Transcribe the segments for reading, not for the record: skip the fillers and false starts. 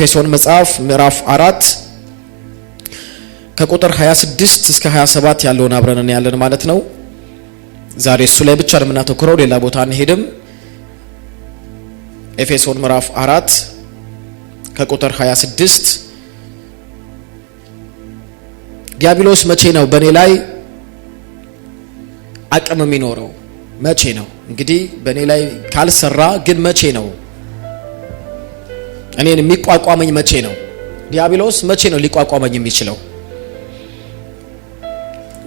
ኤፌሶን መጽሐፍ ምዕራፍ 4 ከቁጥር 26 እስከ 27 ያለውን አብረን ያለን ማለት ነው። ዛሬ እሱ ላይ ብቻ የምናተኩረው ሌላ ቦታ አንሄድም። ኤፌሶን ምዕራፍ 4 ከቁጥር 26 ዲያብሎስ መቼ ነው በእኔ ላይ አቅም የሚኖረው? መቼ ነው? እንግዲህ በእኔ ላይ ካልሰራ ግን መቼ ነው እኔን የሚቋቋመኝ? መቼ ነው? ዲያብሎስ መቼ ነው ሊቋቋመኝ የሚችለው?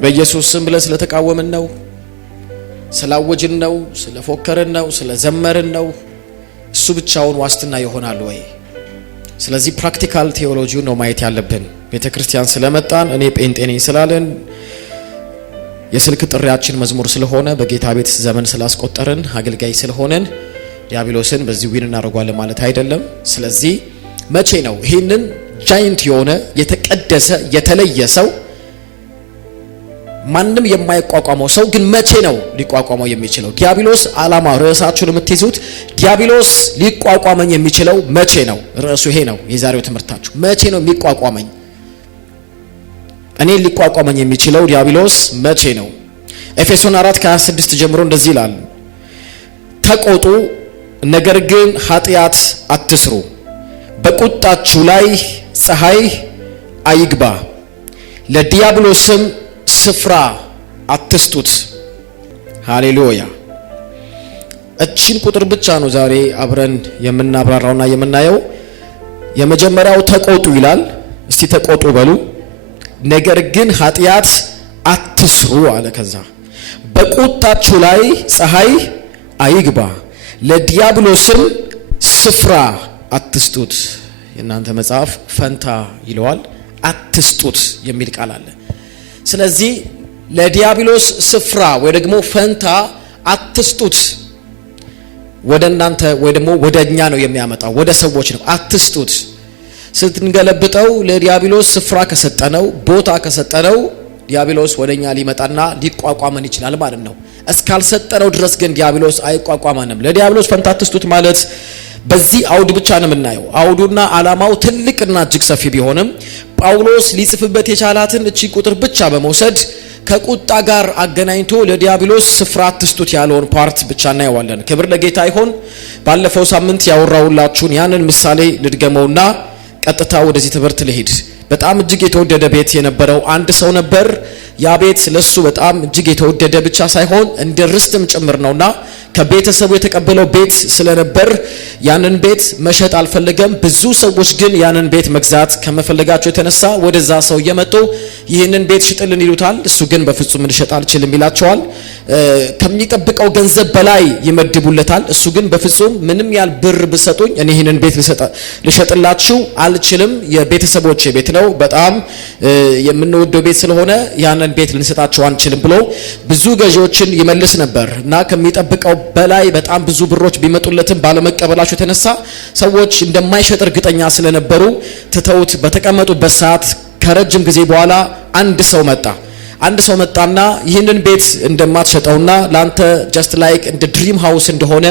በኢየሱስ ስም ብለን ስለተቃወምን ነው? ስላወጅን ነው? ስለፎከርን ነው? ስለዘመርን ነው? እሱ ብቻውን ዋስትና ይሆናል ወይ? ስለዚህ ፕራክቲካል ቴዎሎጂውን ነው ማየት ያለብን። ቤተክርስቲያን ስለመጣን እኔ ጴንጤ ነኝ ስላለን የስልክ ጥሪያችን መዝሙር ስለሆነ በጌታ ቤት ዘመን ስላስቆጠርን አገልጋይ ስለሆነን ዲያብሎስን በዚህ ዊን እናደርጋለን ማለት አይደለም። ስለዚህ መቼ ነው ይሄንን ጃይንት የሆነ የተቀደሰ የተለየ ሰው ማንንም የማይቋቋመው ሰው ግን መቼ ነው ሊቋቋመው የሚችለው? ዲያብሎስ ዓላማ ርዕሳችሁን የምትይዙት ዲያብሎስ ሊቋቋመኝ የሚችለው መቼ ነው? ርዕሱ ይሄ ነው የዛሬው ትምህርታችሁ። መቼ ነው የሚቋቋመኝ? እኔ ሊቋቋመኝ የሚችለው ዲያብሎስ መቼ ነው? ኤፌሶን 4 ከ26 ጀምሮ እንደዚህ ይላል፣ ተቆጡ፣ ነገር ግን ኃጢአት አትስሩ፣ በቁጣችሁ ላይ ፀሐይ አይግባ፣ ለዲያብሎስም ስፍራ አትስጡት። ሃሌሉያ። እቺን ቁጥር ብቻ ነው ዛሬ አብረን የምናብራራውና የምናየው። የመጀመሪያው ተቆጡ ይላል። እስቲ ተቆጡ በሉ። ነገር ግን ኃጢአት አትስሩ አለ። ከዛ በቁጣችሁ ላይ ፀሐይ አይግባ፣ ለዲያብሎስም ስፍራ አትስጡት። የእናንተ መጽሐፍ ፈንታ ይለዋል፣ አትስጡት የሚል ቃል አለ። ስለዚህ ለዲያብሎስ ስፍራ ወይ ደግሞ ፈንታ አትስጡት። ወደ እናንተ ወይ ደግሞ ወደኛ ነው የሚያመጣው፣ ወደ ሰዎች ነው። አትስጡት ስትንገለብጠው ለዲያብሎስ ስፍራ ከሰጠነው ቦታ ከሰጠነው ዲያብሎስ ወደኛ ሊመጣና ሊቋቋመን ይችላል ማለት ነው። እስካልሰጠነው ድረስ ግን ዲያብሎስ አይቋቋመንም። ለዲያብሎስ ፈንታ አትስጡት ማለት በዚህ አውድ ብቻ ነው የምናየው። አውዱና ዓላማው ትልቅና እጅግ ሰፊ ቢሆንም ጳውሎስ ሊጽፍበት የቻላትን እቺ ቁጥር ብቻ በመውሰድ ከቁጣ ጋር አገናኝቶ ለዲያብሎስ ስፍራ አትስጡት ያለውን ፓርት ብቻ እናየዋለን። ክብር ለጌታ ይሁን። ባለፈው ሳምንት ያወራውላችሁን ያንን ምሳሌ ልድገመውና ቀጥታ ወደዚህ ትምህርት ልሂድ። በጣም እጅግ የተወደደ ቤት የነበረው አንድ ሰው ነበር። ያ ቤት ለሱ በጣም እጅግ የተወደደ ብቻ ሳይሆን እንደ ርስትም ጭምር ነውና ከቤተሰቡ የተቀበለው ቤት ስለነበር ያንን ቤት መሸጥ አልፈለገም። ብዙ ሰዎች ግን ያንን ቤት መግዛት ከመፈለጋቸው የተነሳ ወደዛ ሰው እየመጡ ይህንን ቤት ሽጥልን ይሉታል። እሱ ግን በፍጹም ልሸጥ አልችልም ይላቸዋል። ከሚጠብቀው ገንዘብ በላይ ይመድቡለታል። እሱ ግን በፍጹም ምንም ያህል ብር ብሰጡኝ እኔ ይህንን ቤት ልሸጥላችሁ አልችልም፣ የቤተሰቦቼ ቤት ነው፣ በጣም የምንወደው ቤት ስለሆነ ያንን ቤት ልንሰጣቸው አንችልም ብሎ ብዙ ገዢዎችን ይመልስ ነበር እና ከሚጠብቀው በላይ በጣም ብዙ ብሮች ቢመጡለትም ባለመቀበላቸው የተነሳ ሰዎች እንደማይሸጥ እርግጠኛ ስለነበሩ ትተውት በተቀመጡበት ሰዓት ከረጅም ጊዜ በኋላ አንድ ሰው መጣና ይህንን ቤት እንደማትሸጠውና ላንተ ጀስት ላይክ እንደ ድሪም ሃውስ እንደሆነ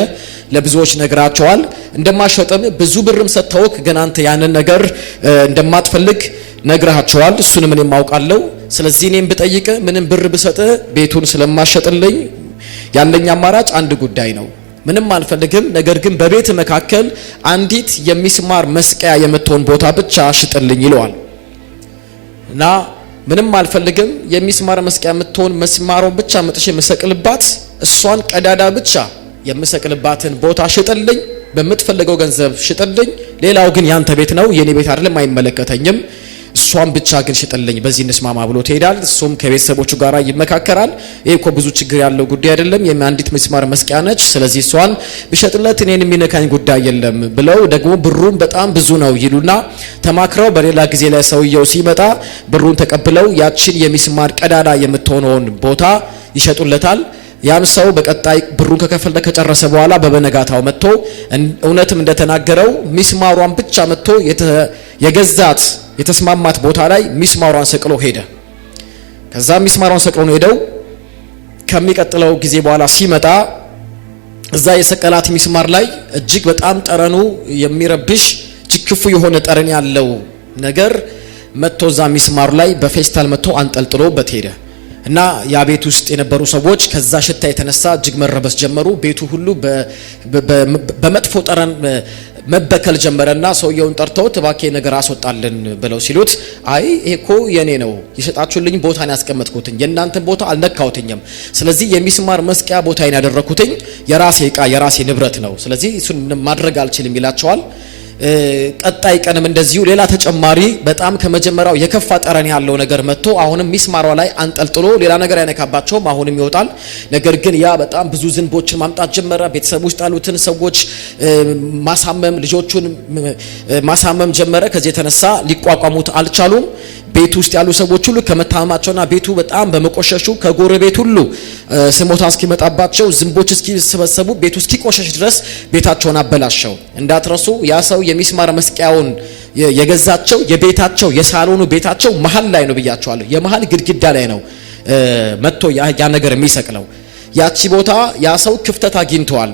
ለብዙዎች ነግራቸዋል። እንደማሸጥም ብዙ ብርም ሰጥተውክ ግን አንተ ያንን ነገር እንደማትፈልግ ነግራቸዋል። እሱንም እኔም አውቃለሁ። ስለዚህ እኔም ብጠይቅ ምንም ብር ብሰጥ ቤቱን ስለማሸጥልኝ ያለኝ አማራጭ አንድ ጉዳይ ነው። ምንም አልፈልግም፣ ነገር ግን በቤት መካከል አንዲት የሚስማር መስቀያ የምትሆን ቦታ ብቻ ሽጥልኝ ይለዋል። እና ምንም አልፈልግም፣ የሚስማር መስቀያ የምትሆን መስማሩን ብቻ መጥቼ መሰቅልባት፣ እሷን ቀዳዳ ብቻ የምሰቅልባትን ቦታ ሽጥልኝ፣ በምትፈልገው ገንዘብ ሽጥልኝ፣ ሌላው ግን ያንተ ቤት ነው የኔ ቤት አይደለም፣ አይመለከተኝም፣ እሷን ብቻ ግን ሽጥልኝ፣ በዚህ እንስማማ ብሎ ትሄዳል። እሱም ከቤተሰቦቹ ጋር ይመካከራል። ይሄ እኮ ብዙ ችግር ያለው ጉዳይ አይደለም፣ የአንዲት ምስማር መስቀያ ነች፣ ስለዚህ እሷን ብሸጥለት እኔን የሚነካኝ ጉዳይ የለም ብለው ደግሞ ብሩን በጣም ብዙ ነው ይሉና ተማክረው በሌላ ጊዜ ላይ ሰውየው ሲመጣ ብሩን ተቀብለው ያችን የሚስማር ቀዳዳ የምትሆነውን ቦታ ይሸጡለታል። ያም ሰው በቀጣይ ብሩን ከከፈለ ከጨረሰ በኋላ በበነጋታው መጥቶ እውነትም እንደተናገረው ሚስማሯን ብቻ መጥቶ የገዛት የተስማማት ቦታ ላይ ሚስማሯን ሰቅሎ ሄደ። ከዛ ሚስማሯን ሰቅሎ ነው ሄደው። ከሚቀጥለው ጊዜ በኋላ ሲመጣ እዛ የሰቀላት ሚስማር ላይ እጅግ በጣም ጠረኑ የሚረብሽ እጅግ ክፉ የሆነ ጠረን ያለው ነገር መጥቶ እዛ ሚስማሩ ላይ በፌስታል መጥቶ አንጠልጥሎበት ሄደ እና ያ ቤት ውስጥ የነበሩ ሰዎች ከዛ ሽታ የተነሳ እጅግ መረበስ ጀመሩ። ቤቱ ሁሉ በመጥፎ ጠረን መበከል ጀመረና ሰውየውን ጠርተውት እባክህ ነገር አስወጣልን ብለው ሲሉት አይ ይሄ እኮ የኔ ነው የሰጣችሁልኝ ቦታን ያስቀመጥኩትኝ የእናንተን ቦታ አልነካውትኝም። ስለዚህ የሚስማር መስቂያ ቦታዬን ያደረኩትኝ የራሴ ዕቃ የራሴ ንብረት ነው። ስለዚህ እሱን ማድረግ አልችልም ይላቸዋል። ቀጣይ ቀንም እንደዚሁ ሌላ ተጨማሪ በጣም ከመጀመሪያው የከፋ ጠረን ያለው ነገር መጥቶ አሁንም ሚስማሯ ላይ አንጠልጥሎ ሌላ ነገር አይነካባቸውም። አሁንም ይወጣል። ነገር ግን ያ በጣም ብዙ ዝንቦችን ማምጣት ጀመረ። ቤተሰብ ውስጥ ያሉትን ሰዎች ማሳመም፣ ልጆቹን ማሳመም ጀመረ። ከዚህ የተነሳ ሊቋቋሙት አልቻሉም። ቤት ውስጥ ያሉ ሰዎች ሁሉ ከመታመማቸውና ቤቱ በጣም በመቆሸሹ ከጎረቤት ሁሉ ስሞታ እስኪመጣባቸው ዝንቦች እስኪሰበሰቡ ቤቱ እስኪቆሸሽ ድረስ ቤታቸውን አበላሸው። እንዳትረሱ ያ ሰው የሚስማር መስቂያውን የገዛቸው የቤታቸው የሳሎኑ ቤታቸው መሃል ላይ ነው ብያቸዋለሁ። የመሃል ግድግዳ ላይ ነው መጥቶ ያ ነገር የሚሰቅለው። ያቺ ቦታ ያ ሰው ክፍተት አግኝተዋል፣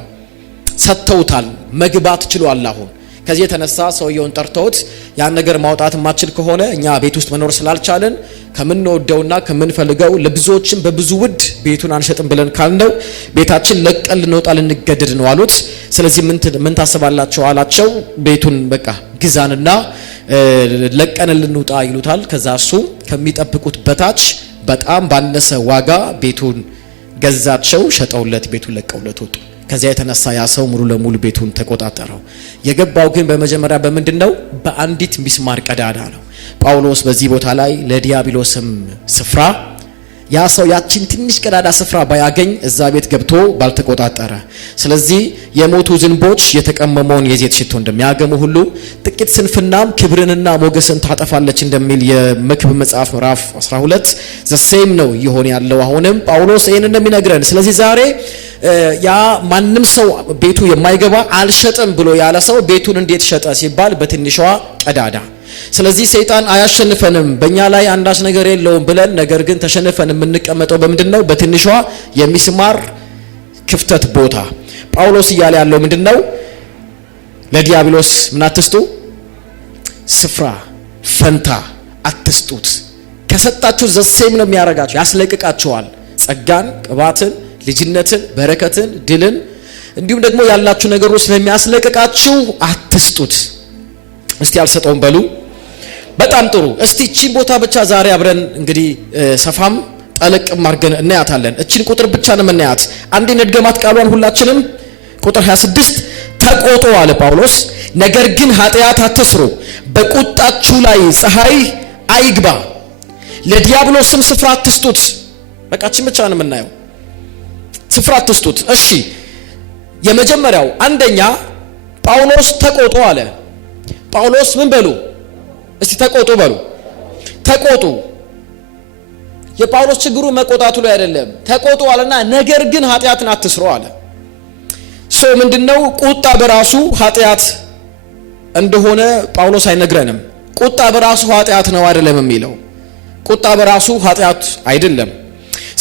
ሰጥተውታል፣ መግባት ችሏል። አሁን ከዚህ የተነሳ ሰውየውን ጠርተውት ያን ነገር ማውጣት ማችል ከሆነ እኛ ቤት ውስጥ መኖር ስላልቻለን ከምንወደውና ከምንፈልገው ለብዙዎችም በብዙ ውድ ቤቱን አንሸጥም ብለን ካልነው ቤታችን ለቀን ልንወጣ ልንገደድ ነው አሉት። ስለዚህ ምን ታስባላችሁ አላቸው። ቤቱን በቃ ግዛንና ለቀን ልንወጣ ይሉታል። ከዛ እሱ ከሚጠብቁት በታች በጣም ባነሰ ዋጋ ቤቱን ገዛቸው፣ ሸጠውለት ቤቱን ለቀውለት ወጡ። ከዚያ የተነሳ ያ ሰው ሙሉ ለሙሉ ቤቱን ተቆጣጠረው። የገባው ግን በመጀመሪያ በምንድነው? በአንዲት ሚስማር ቀዳዳ ነው። ጳውሎስ በዚህ ቦታ ላይ ለዲያብሎስም ስፍራ ያ ሰው ያቺን ትንሽ ቀዳዳ ስፍራ ባያገኝ እዛ ቤት ገብቶ ባልተቆጣጠረ። ስለዚህ የሞቱ ዝንቦች የተቀመመውን የዘይት ሽቶ እንደሚያገሙ ሁሉ ጥቂት ስንፍናም ክብርንና ሞገስን ታጠፋለች እንደሚል የመክብብ መጽሐፍ ምዕራፍ 12 ዘሴም ነው ይሆን ያለው። አሁንም ጳውሎስ ይሄን እንደሚነግረን ስለዚህ ዛሬ ያ ማንም ሰው ቤቱ የማይገባ አልሸጥም ብሎ ያለ ሰው ቤቱን እንዴት ሸጠ ሲባል በትንሿ ቀዳዳ። ስለዚህ ሰይጣን አያሸንፈንም በእኛ ላይ አንዳች ነገር የለውም ብለን ነገር ግን ተሸንፈን የምንቀመጠው በምንድነው? በትንሿ የሚስማር ክፍተት ቦታ። ጳውሎስ እያለ ያለው ምንድነው? ለዲያብሎስ ምን አትስጡ? ስፍራ ፈንታ አትስጡት። ከሰጣችሁ ዘሴም ነው የሚያረጋችሁ፣ ያስለቅቃችኋል። ጸጋን፣ ቅባትን፣ ልጅነትን፣ በረከትን፣ ድልን እንዲሁም ደግሞ ያላችሁ ነገር ውስጥ ስለሚያስለቅቃችሁ አትስጡት። እስቲ አልሰጠውም በሉ። በጣም ጥሩ። እስቲ እቺን ቦታ ብቻ ዛሬ አብረን እንግዲህ ሰፋም ጠለቅም አድርገን እናያታለን። እቺን ቁጥር ብቻ ነው የምናያት። አንዴ ነድገማት ቃሏን ሁላችንም። ቁጥር 26 ተቆጡ አለ ጳውሎስ፣ ነገር ግን ኃጢአት አትስሩ፣ በቁጣችሁ ላይ ፀሐይ አይግባ፣ ለዲያብሎስም ስፍራ አትስጡት። በቃ እቺን ብቻ ነው የምናየው። ስፍራ አትስጡት። እሺ የመጀመሪያው አንደኛ ጳውሎስ ተቆጡ አለ። ጳውሎስ ምን በሉ እስቲ ተቆጡ በሉ። ተቆጡ። የጳውሎስ ችግሩ መቆጣቱ ላይ አይደለም። ተቆጡ አለና ነገር ግን ኃጢአትን አትስሩ አለ። ምንድነው? ቁጣ በራሱ ኃጢአት እንደሆነ ጳውሎስ አይነግረንም። ቁጣ በራሱ ኃጢአት ነው አይደለም የሚለው። ቁጣ በራሱ ኃጢአት አይደለም።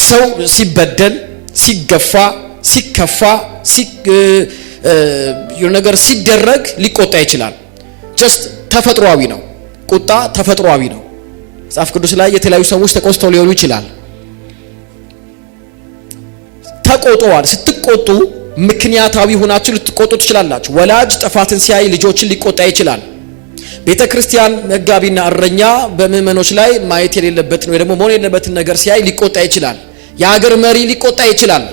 ሰው ሲበደል፣ ሲገፋ፣ ሲከፋ፣ ነገር ሲደረግ ሊቆጣ ይችላል። ጀስት ተፈጥሯዊ ነው። ቁጣ ተፈጥሯዊ ነው። መጽሐፍ ቅዱስ ላይ የተለያዩ ሰዎች ተቆጥተው ሊሆኑ ይችላል። ተቆጡዋል። ስትቆጡ ምክንያታዊ ሆናችሁ ልትቆጡ ትችላላችሁ። ወላጅ ጥፋትን ሲያይ ልጆችን ሊቆጣ ይችላል። ቤተክርስቲያን መጋቢና እረኛ በምእመኖች ላይ ማየት የሌለበትን ወይ ደግሞ መሆን የሌለበትን ነገር ሲያይ ሊቆጣ ይችላል። የሀገር መሪ ሊቆጣ ይችላል።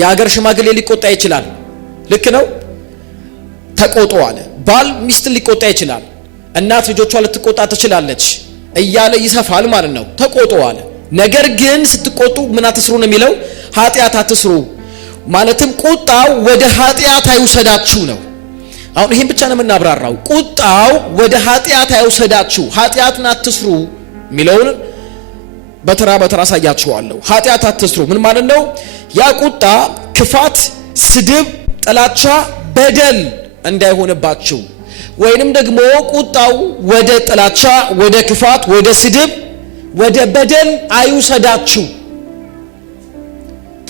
የሀገር ሽማግሌ ሊቆጣ ይችላል። ልክ ነው። ተቆጡ አለ። ባል ሚስትን ሊቆጣ ይችላል። እናት ልጆቿ ልትቆጣ ትችላለች እያለ ይሰፋል ማለት ነው። ተቆጡ አለ። ነገር ግን ስትቆጡ ምን አትስሩ ነው የሚለው? ኃጢአት አትስሩ። ማለትም ቁጣው ወደ ኃጢአት አይውሰዳችሁ ነው። አሁን ይሄን ብቻ ነው የምናብራራው። ቁጣው ወደ ኃጢአት አይውሰዳችሁ፣ ኃጢአትን አትስሩ የሚለውን በተራ በተራ አሳያችኋለሁ። ኃጢአት አትስሩ ምን ማለት ነው? ያ ቁጣ ክፋት፣ ስድብ፣ ጥላቻ፣ በደል እንዳይሆንባችሁ ወይንም ደግሞ ቁጣው ወደ ጥላቻ፣ ወደ ክፋት፣ ወደ ስድብ፣ ወደ በደል አይውሰዳችሁ።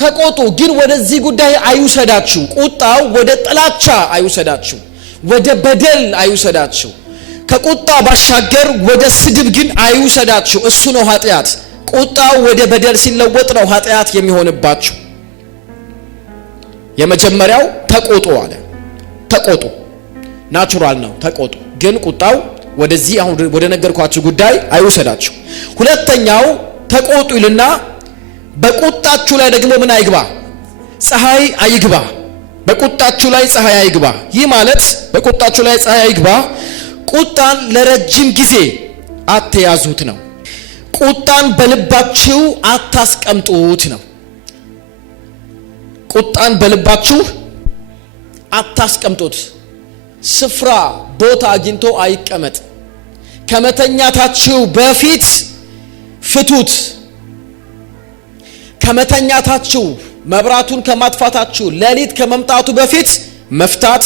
ተቆጡ ግን ወደዚህ ጉዳይ አይውሰዳችሁ። ቁጣው ወደ ጥላቻ አይውሰዳችሁ፣ ወደ በደል አይውሰዳችሁ፣ ከቁጣ ባሻገር ወደ ስድብ ግን አይውሰዳችሁ። እሱ ነው ኃጢአት። ቁጣው ወደ በደል ሲለወጥ ነው ኃጢአት የሚሆንባችሁ። የመጀመሪያው ተቆጡ አለ። ተቆጡ ናቹራል ነው፣ ተቆጡ። ግን ቁጣው ወደዚህ አሁን ወደ ነገርኳችሁ ጉዳይ አይውሰዳችሁ። ሁለተኛው ተቆጡ ይልና በቁጣችሁ ላይ ደግሞ ምን አይግባ? ፀሐይ አይግባ። በቁጣችሁ ላይ ፀሐይ አይግባ። ይህ ማለት በቁጣችሁ ላይ ፀሐይ አይግባ፣ ቁጣን ለረጅም ጊዜ አትያዙት ነው። ቁጣን በልባችሁ አታስቀምጡት ነው። ቁጣን በልባችሁ አታስቀምጡት። ስፍራ ቦታ አግኝቶ አይቀመጥ። ከመተኛታችሁ በፊት ፍቱት። ከመተኛታችሁ መብራቱን ከማጥፋታችሁ ሌሊት ከመምጣቱ በፊት መፍታት፣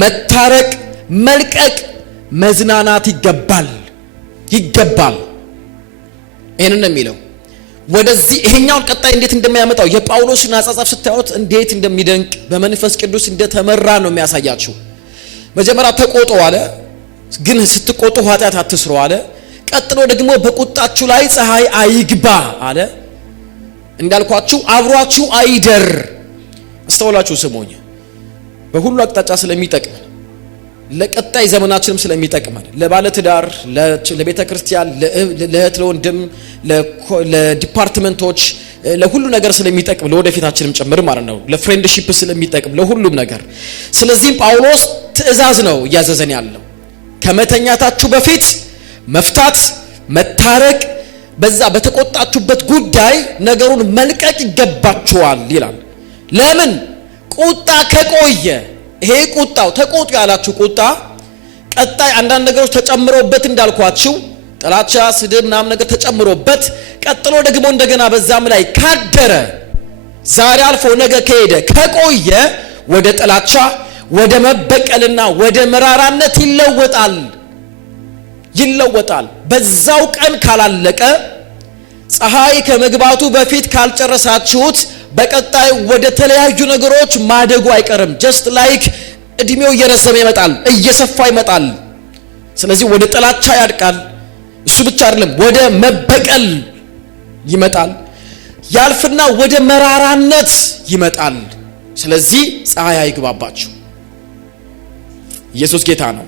መታረቅ፣ መልቀቅ፣ መዝናናት ይገባል። ይሄንን ነው የሚለው። ወደዚህ ይሄኛውን ቀጣይ እንዴት እንደሚያመጣው የጳውሎስን አጻጻፍ ስታዩት እንዴት እንደሚደንቅ በመንፈስ ቅዱስ እንደተመራ ነው የሚያሳያችሁ። መጀመሪያ ተቆጡ አለ፣ ግን ስትቆጡ ኃጢአት አትስሩ አለ። ቀጥሎ ደግሞ በቁጣችሁ ላይ ፀሐይ አይግባ አለ። እንዳልኳችሁ አብሯችሁ አይደር። አስተውላችሁ ስሙኝ። በሁሉ አቅጣጫ ስለሚጠቅመን ለቀጣይ ዘመናችንም ስለሚጠቅመን ለባለ ትዳር፣ ለቤተ ክርስቲያን፣ ለእህት፣ ለወንድም፣ ለዲፓርትመንቶች፣ ለሁሉ ነገር ስለሚጠቅም ለወደፊታችንም ጭምር ማለት ነው። ለፍሬንድሺፕ ስለሚጠቅም ለሁሉም ነገር። ስለዚህም ጳውሎስ ትእዛዝ ነው እያዘዘን ያለው። ከመተኛታችሁ በፊት መፍታት፣ መታረቅ፣ በዛ በተቆጣችሁበት ጉዳይ ነገሩን መልቀቅ ይገባችኋል ይላል። ለምን? ቁጣ ከቆየ ይሄ ቁጣው ተቆጡ ያላችሁ ቁጣ ቀጣይ አንዳንድ ነገሮች ተጨምሮበት እንዳልኳችሁ ጥላቻ፣ ስድብ ምናምን ነገር ተጨምሮበት ቀጥሎ ደግሞ እንደገና በዛም ላይ ካደረ ዛሬ አልፎ ነገ ከሄደ ከቆየ ወደ ጥላቻ፣ ወደ መበቀልና ወደ መራራነት ይለወጣል። በዛው ቀን ካላለቀ ፀሐይ ከመግባቱ በፊት ካልጨረሳችሁት በቀጣይ ወደ ተለያዩ ነገሮች ማደጉ አይቀርም። ጀስት ላይክ እድሜው እየረዘመ ይመጣል፣ እየሰፋ ይመጣል። ስለዚህ ወደ ጥላቻ ያድቃል። እሱ ብቻ አይደለም፣ ወደ መበቀል ይመጣል። ያልፍና ወደ መራራነት ይመጣል። ስለዚህ ፀሐይ አይግባባችሁ። ኢየሱስ ጌታ ነው።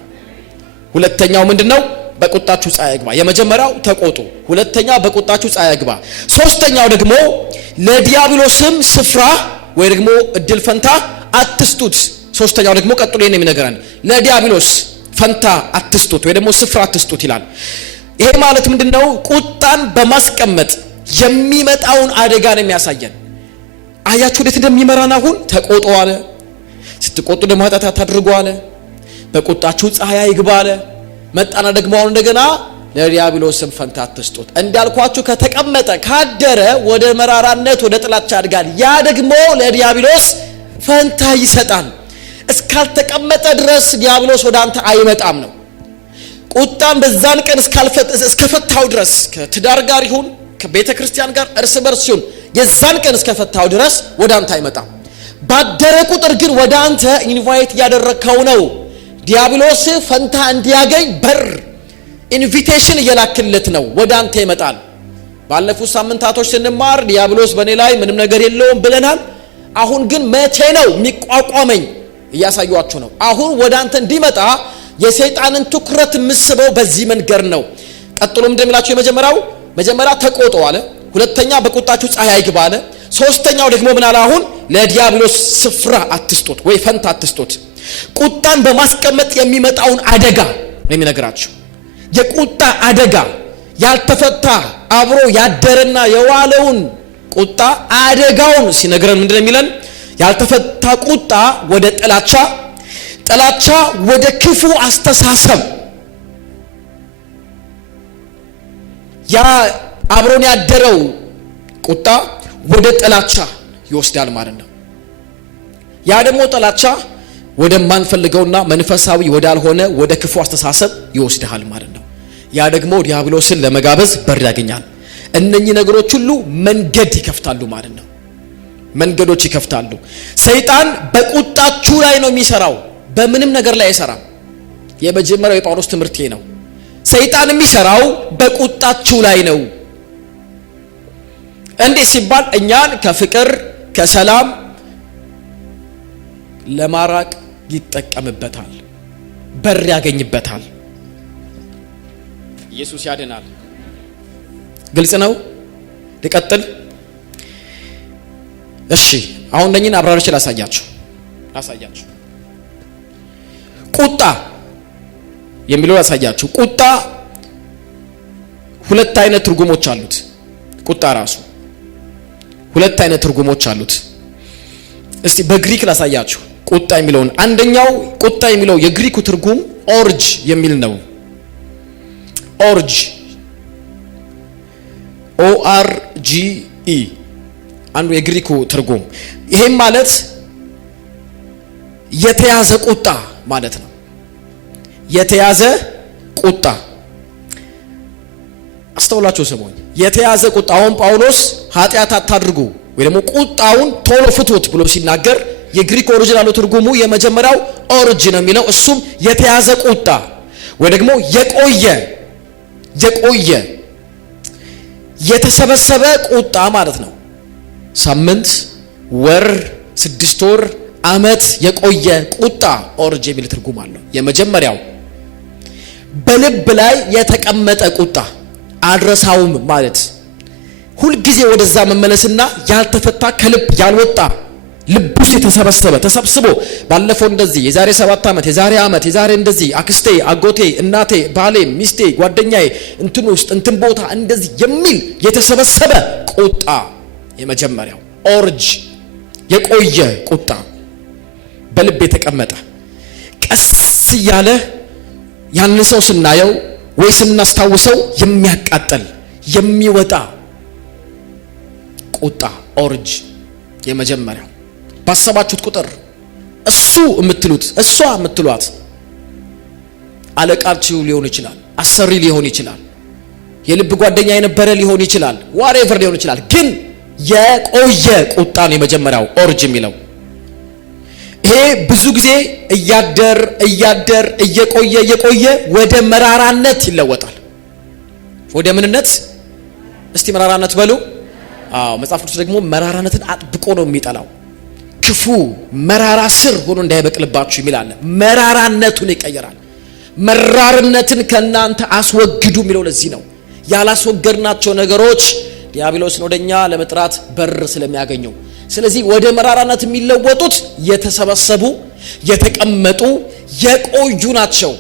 ሁለተኛው ምንድነው? በቁጣችሁ ፀሐይ አይግባ። የመጀመሪያው ተቆጡ፣ ሁለተኛው በቁጣችሁ ፀሐይ አይግባ። ሶስተኛው ደግሞ ለዲያብሎስም ስፍራ ወይ ደግሞ እድል ፈንታ አትስጡት። ሶስተኛው ደግሞ ቀጥሎ ይሄን የሚነገረን ለዲያብሎስ ፈንታ አትስጡት ወይ ደግሞ ስፍራ አትስጡት ይላል። ይሄ ማለት ምንድነው? ቁጣን በማስቀመጥ የሚመጣውን አደጋ ነው የሚያሳየን። አያችሁ እንዴት እንደሚመራን። አሁን ተቆጡ አለ፣ ስትቆጡ ደግሞ ኃጢአት አታድርጉ አለ፣ በቁጣችሁ ፀሐይ አይግባ አለ። መጣና ደግሞ አሁን እንደገና ለዲያብሎስም ፈንታ አትስጡት። እንዳልኳችሁ ከተቀመጠ ካደረ ወደ መራራነት ወደ ጥላቻ ያድጋል። ያ ደግሞ ለዲያብሎስ ፈንታ ይሰጣል። እስካልተቀመጠ ድረስ ዲያብሎስ ወደ አንተ አይመጣም ነው። ቁጣን በዛን ቀን እስከፈታው ድረስ ከትዳር ጋር ይሁን ከቤተ ክርስቲያን ጋር እርስ በርስ ይሁን የዛን ቀን እስከፈታው ድረስ ወደ አንተ አይመጣም። ባደረ ቁጥር ግን ወደ አንተ ኢንቫይት ያደረከው ነው። ዲያብሎስ ፈንታ እንዲያገኝ በር ኢንቪቴሽን እየላክለት ነው፣ ወደ አንተ ይመጣል። ባለፉት ሳምንታቶች ስንማር ዲያብሎስ በእኔ ላይ ምንም ነገር የለውም ብለናል። አሁን ግን መቼ ነው የሚቋቋመኝ እያሳዩአችሁ ነው። አሁን ወደ አንተ እንዲመጣ የሰይጣንን ትኩረት ምስበው በዚህ መንገድ ነው። ቀጥሎም እንደምላችሁ መጀመሪያ ተቆጡ አለ፣ ሁለተኛ በቁጣችሁ ፀሐይ አይግባ አለ፣ ሶስተኛው ደግሞ ምን አለ? አሁን ለዲያብሎስ ስፍራ አትስጡት ወይ ፈንታ አትስጡት። ቁጣን በማስቀመጥ የሚመጣውን አደጋ ነው የሚነግራችሁ። የቁጣ አደጋ ያልተፈታ አብሮ ያደረና የዋለውን ቁጣ አደጋውን ሲነግረን ምንድነው የሚለን? ያልተፈታ ቁጣ ወደ ጥላቻ ወደ ክፉ አስተሳሰብ፣ ያ አብሮን ያደረው ቁጣ ወደ ጥላቻ ይወስዳል ማለት ነው። ያ ደግሞ ጥላቻ ወደማንፈልገውና መንፈሳዊ ወዳልሆነ ወደ ክፉ አስተሳሰብ ይወስዳል ማለት ነው። ያ ደግሞ ዲያብሎስን ለመጋበዝ በር ያገኛል። እነኚህ ነገሮች ሁሉ መንገድ ይከፍታሉ ማለት ነው። መንገዶች ይከፍታሉ። ሰይጣን በቁጣችሁ ላይ ነው የሚሰራው፣ በምንም ነገር ላይ አይሰራም። የመጀመሪያው የጳውሎስ ትምህርት ነው። ሰይጣን የሚሰራው በቁጣችሁ ላይ ነው። እንዴት ሲባል እኛን ከፍቅር ከሰላም ለማራቅ ይጠቀምበታል፣ በር ያገኝበታል። ኢየሱስ ያድናል። ግልጽ ነው። ልቀጥል። እሺ አሁን እነኚህን አብራርቼ ላሳያችሁ። ቁጣ የሚለው ላሳያችሁ። ቁጣ ሁለት አይነት ትርጉሞች አሉት። ቁጣ ራሱ ሁለት አይነት ትርጉሞች አሉት። እስቲ በግሪክ ላሳያችሁ ቁጣ የሚለውን። አንደኛው ቁጣ የሚለው የግሪኩ ትርጉም ኦርጅ የሚል ነው። ኦርጅ ORGE አንዱ የግሪኩ ትርጉም። ይሄም ማለት የተያዘ ቁጣ ማለት ነው። የተያዘ ቁጣ አስተውላችሁ ስሙኝ። የተያዘ ቁጣ። አሁን ጳውሎስ ኃጢአት አታድርጉ ወይ ደግሞ ቁጣውን ቶሎ ፍቱት ብሎ ሲናገር የግሪክ ኦሪጂናሉ ትርጉሙ የመጀመሪያው ኦርጅ ነው የሚለው። እሱም የተያዘ ቁጣ ወይ ደግሞ የቆየ የተሰበሰበ ቁጣ ማለት ነው። ሳምንት፣ ወር፣ 6 ወር፣ ዓመት የቆየ ቁጣ ኦርጅ የሚል ትርጉም አለው። የመጀመሪያው በልብ ላይ የተቀመጠ ቁጣ አድረሳውም ማለት ሁልጊዜ ወደዛ መመለስና ያልተፈታ ከልብ ያልወጣ ልብ ውስጥ የተሰበሰበ ተሰብስቦ ባለፈው እንደዚህ የዛሬ 7 ዓመት የዛሬ ዓመት የዛሬ እንደዚህ አክስቴ፣ አጎቴ፣ እናቴ፣ ባሌ፣ ሚስቴ፣ ጓደኛዬ እንትን ውስጥ እንትን ቦታ እንደዚህ የሚል የተሰበሰበ ቁጣ የመጀመሪያው ኦርጅ የቆየ ቁጣ በልብ የተቀመጠ ቀስ እያለ ያን ሰው ስናየው ወይ ስናስታውሰው የሚያቃጥል የሚወጣ ቁጣ ኦርጅ የመጀመሪያው። ባሰባችሁት ቁጥር እሱ የምትሉት እሷ የምትሏት አለቃችሁ ሊሆን ይችላል፣ አሰሪ ሊሆን ይችላል፣ የልብ ጓደኛ የነበረ ሊሆን ይችላል፣ ዋሬቨር ሊሆን ይችላል። ግን የቆየ ቁጣ ነው የመጀመሪያው ኦርጅ የሚለው። ይሄ ብዙ ጊዜ እያደር እየቆየ ወደ መራራነት ይለወጣል። ወደ ምንነት? እስቲ መራራነት በሉ። መጽሐፍ ቅዱስ ደግሞ መራራነትን አጥብቆ ነው የሚጠላው። ክፉ መራራ ስር ሆኖ እንዳይበቅልባችሁ የሚላል። መራራነቱን ይቀየራል። መራርነትን ከናንተ አስወግዱ የሚለው ለዚህ ነው። ያላስወገድናቸው ነገሮች ዲያብሎስን ወደኛ ለመጥራት በር ስለሚያገኘው፣ ስለዚህ ወደ መራራነት የሚለወጡት የተሰበሰቡ የተቀመጡ የቆዩ ናቸው።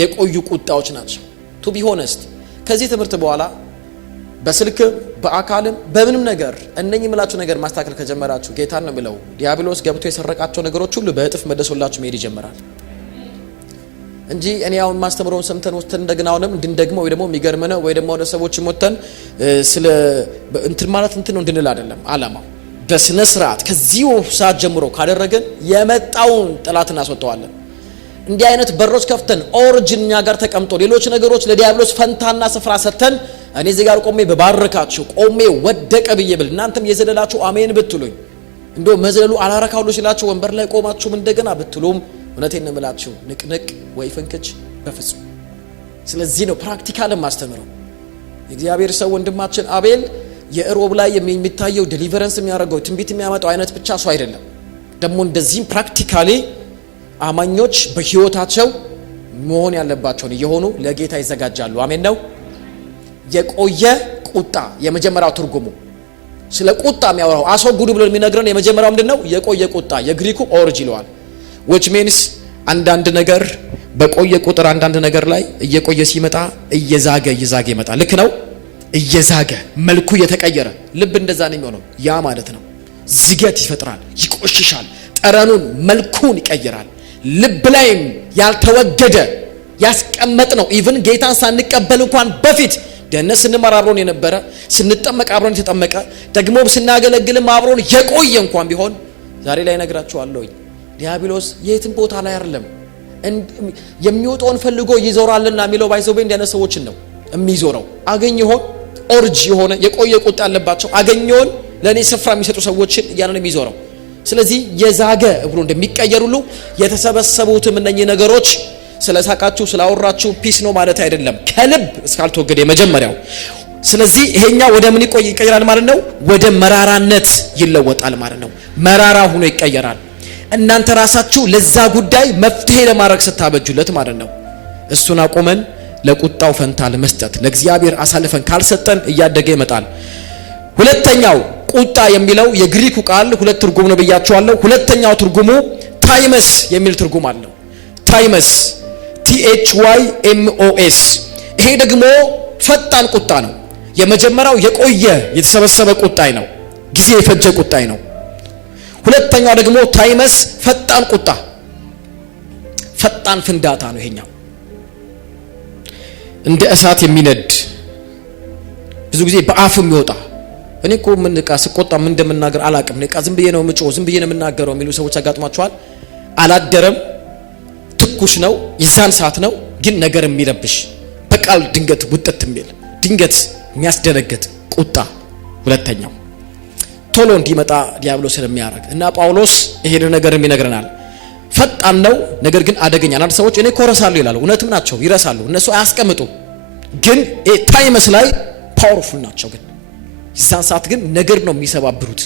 የቆዩ ቁጣዎች ናቸው። ቱ ቢ ሆነስት ከዚህ ትምህርት በኋላ በስልክ በአካልም በምንም ነገር እነኚህ የምላችሁ ነገር ማስተካከል ከጀመራችሁ ጌታን ነው ብለው ዲያብሎስ ገብቶ የሰረቃቸው ነገሮች ሁሉ በእጥፍ መደሶላችሁ መሄድ ይጀምራል እንጂ እኔ አሁን ማስተምረውን ሰምተን ወስተን እንደገናውንም እንድንደግመው ወይ ደግሞ የሚገርም ነው ወይ ደግሞ ወደ ሰዎች ሞተን ስለ እንትን ማለት እንትን ነው እንድንል አይደለም አላማው። በስነ ስርዓት ከዚህ ሰዓት ጀምሮ ካደረገን የመጣውን ጠላትን አስወጣዋለን። እንዲህ አይነት በሮች ከፍተን ኦሪጂን እኛ ጋር ተቀምጦ ሌሎች ነገሮች ለዲያብሎስ ፈንታና ስፍራ ሰጥተን እኔ እዚህ ጋር ቆሜ በባረካችሁ ቆሜ ወደቀ ብዬ ብል እናንተም የዘለላችሁ አሜን ብትሉኝ እንደው መዝለሉ አላረካውሉ ሲላችሁ ወንበር ላይ ቆማችሁም እንደገና ብትሉም እውነቴን ነው የምላችሁ ንቅንቅ ወይ ፍንክች በፍጹም። ስለዚህ ነው ፕራክቲካል ማስተምረው። የእግዚአብሔር ሰው ወንድማችን አቤል የእሮብ ላይ የሚታየው ዴሊቨረንስ የሚያደርገው ትንቢት የሚያመጣው አይነት ብቻ ሰው አይደለም። ደግሞ እንደዚህም ፕራክቲካሊ አማኞች በህይወታቸው መሆን ያለባቸውን እየሆኑ ለጌታ ይዘጋጃሉ። አሜን ነው። የቆየ ቁጣ የመጀመሪያው ትርጉሙ ስለ ቁጣ የሚያወራው አስወግዱ ብሎ የሚነግረን የመጀመሪያው ምንድነው? የቆየ ቁጣ የግሪኩ ኦርጅ ይለዋል። which means አንዳንድ ነገር በቆየ ቁጥር አንዳንድ ነገር ላይ እየቆየ ሲመጣ እየዛገ ይመጣል። ልክ ነው። እየዛገ መልኩ እየተቀየረ ልብ እንደዛ ነው የሚሆነው። ያ ማለት ነው ዝገት ይፈጥራል፣ ይቆሽሻል፣ ጠረኑን መልኩን ይቀይራል። ልብ ላይም ያልተወገደ ያስቀመጥ ነው። ኢቭን ጌታን ሳንቀበል እንኳን በፊት ደህንነት ስንማር አብሮን የነበረ ስንጠመቅ አብሮን የተጠመቀ ደግሞ ስናገለግልም አብሮን የቆየ እንኳን ቢሆን ዛሬ ላይ ነግራችኋለሁ ዲያብሎስ የትም ቦታ ላይ አይደለም የሚወጣውን ፈልጎ ይዞራልና የሚለው ባይዘው እንደ ሰዎችን ነው የሚዞረው። አገኝ ይሆን ኦርጅ የሆነ የቆየ ቁጣ ያለባቸው አገኘውን ለኔ ስፍራ የሚሰጡ ሰዎችን ያንን የሚዞረው። ስለዚህ የዛገ ብሎ እንደሚቀየር ሁሉ የተሰበሰቡትም እነኚህ ነገሮች ስለሳቃችሁ ስላወራችሁ ፒስ ነው ማለት አይደለም። ከልብ እስካልተወገደ የመጀመሪያው። ስለዚህ ይሄኛው ወደ ምን ይቀየራል ማለት ነው? ወደ መራራነት ይለወጣል ማለት ነው። መራራ ሆኖ ይቀየራል። እናንተ ራሳችሁ ለዛ ጉዳይ መፍትሄ ለማድረግ ስታበጁለት ማለት ነው። እሱን አቆመን ለቁጣው ፈንታ ለመስጠት ለእግዚአብሔር አሳልፈን ካልሰጠን እያደገ ይመጣል። ሁለተኛው ቁጣ የሚለው የግሪኩ ቃል ሁለት ትርጉም ነው ብያችኋለሁ። ሁለተኛው ትርጉሙ ታይመስ የሚል ትርጉም አለው። ታይመስ THYMOS። ይሄ ደግሞ ፈጣን ቁጣ ነው። የመጀመሪያው የቆየ የተሰበሰበ ቁጣይ ነው፣ ጊዜ የፈጀ ቁጣይ ነው። ሁለተኛው ደግሞ ታይመስ ፈጣን ቁጣ፣ ፈጣን ፍንዳታ ነው። ይሄኛው እንደ እሳት የሚነድ ብዙ ጊዜ በአፍ የሚወጣ እኔ እኮ ምን ቃ ስቆጣ ምን እንደምናገር አላቅም፣ እኔ ቃ ዝም ብዬ ነው ምጮህ፣ ዝም ብዬ ነው የምናገረው የሚሉ ሰዎች አጋጥሟቸዋል። አላደረም፣ ትኩስ ነው፣ የዛን ሰዓት ነው፣ ግን ነገር የሚረብሽ በቃል ድንገት ውጥት የሚል ድንገት የሚያስደነግጥ ቁጣ። ሁለተኛው ቶሎ እንዲመጣ ዲያብሎስ ስለሚያደርግ እና ጳውሎስ ይሄን ነገር ይነግረናል። ፈጣን ነው፣ ነገር ግን አደገኛ። አንዳንድ ሰዎች እኔ ኮረሳለሁ ይላሉ፣ እውነትም ናቸው፣ ይረሳሉ። እነሱ አያስቀምጡም፣ ግን ታይመስ ላይ ፓወርፉል ናቸው። ግን የዛን ሰዓት ግን ነገር ነው የሚሰባብሩት፣